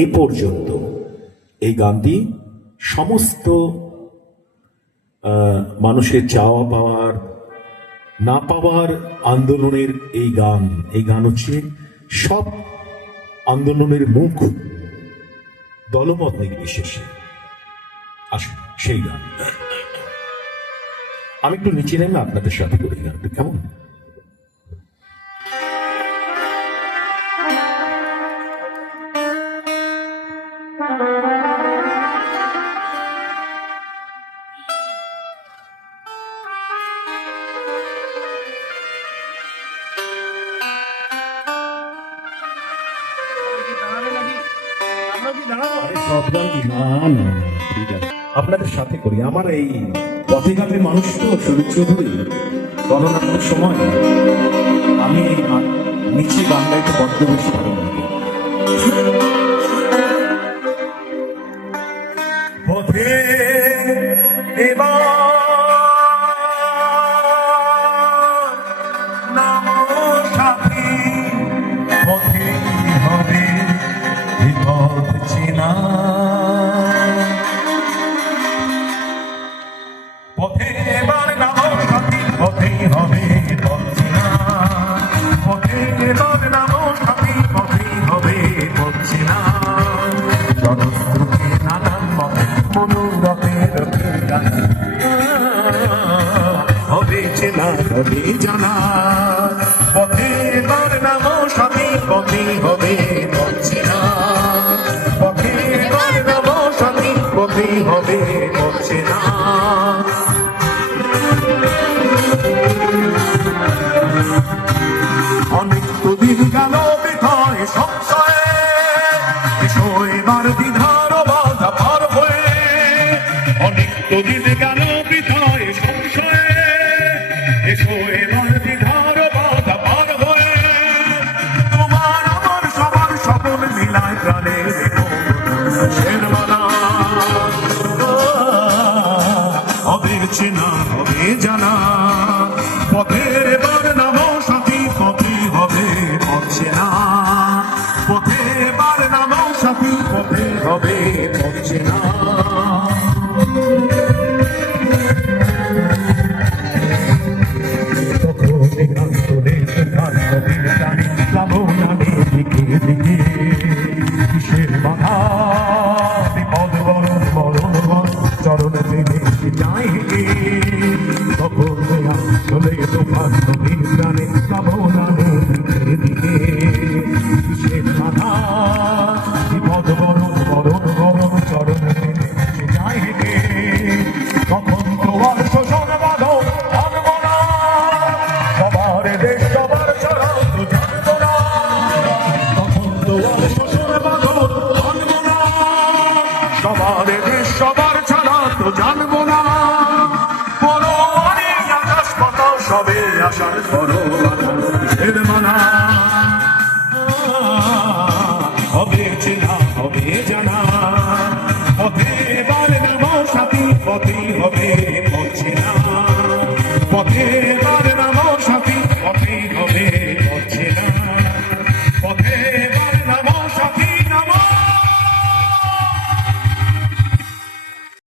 এ পর্যন্ত এই গানটি সমস্ত মানুষের চাওয়া পাওয়ার না পাওয়ার আন্দোলনের এই গান হচ্ছে সব আন্দোলনের মুখ, দলমত নির্বিশেষে। আসুন সেই গান আমি একটু নিচে নেমে আপনাদের সাথে করি গানটা, কেমন? আপনাদের সাথে করি। আমার এই পথেঘাটের মানুষ তো শরীর চৌধুরী, গণনার সময় আমি এই নিচে গান গাইতে বড্ড বেশি ভালো লাগে। পথে এবার নাম সাথী, পথে হবে বিপদ চেনা, পথে এবার নাম সাথী, পথেই হবে বিপদ চেনা, পথে এবার নাম সাথী, পথেই হবে বিপদ চেনা। জনশ্রুতি নানান মতে মনোরথের গান হবে চেনা, হবে জানা, পথে এবার নাম সাথী, পথেই হবে বিপদ চেনা, পথে এবার নাম সাথী, পথেই হবে বিপদ চেনা। অনেক প্রদীপ গেল বিধায় সংশয়ে, এসো এবার বিধার বাধা পার হয়ে, অনেক প্রদীপ গেল বিধায় সংশয়ে, এসো এবার বিধার বাধা পার হয়ে, তোমার আমার সবার সকল মিলায় প্রাণে শের মালা হবে চেনা, হবে জানা, পথের এবার নাম সাথী, পথে হবে পথ চেনা, পথে এবার নাম সাথী, পথে হবে পথ চেনা। কিসের বাধা বিপদ বরণ বরণ চরণ দিনে যাই গে, তখন চলে তোমার নদীর প্রাণে প্লাবনা নদীর দিকে। কিসের বাধা বিপদ বরণ বরণ বরণ চরণ দিনে যাই গে, তখন তোমার শোষণ বাঁধন আনবো না, সবার দেশ সবার চড়া তো জানবো না, তখন তোমার শোষণ বাঁধন আনবো না, সবার দেশ সবার ছাড়া তো জানবো না, আকাশ পাতাল সবে আসার করো কিসের মানা, হবে চেনা, হবে জানা, পথে এবার নাম সাথী, পথেই হবে পথ চেনা, পথে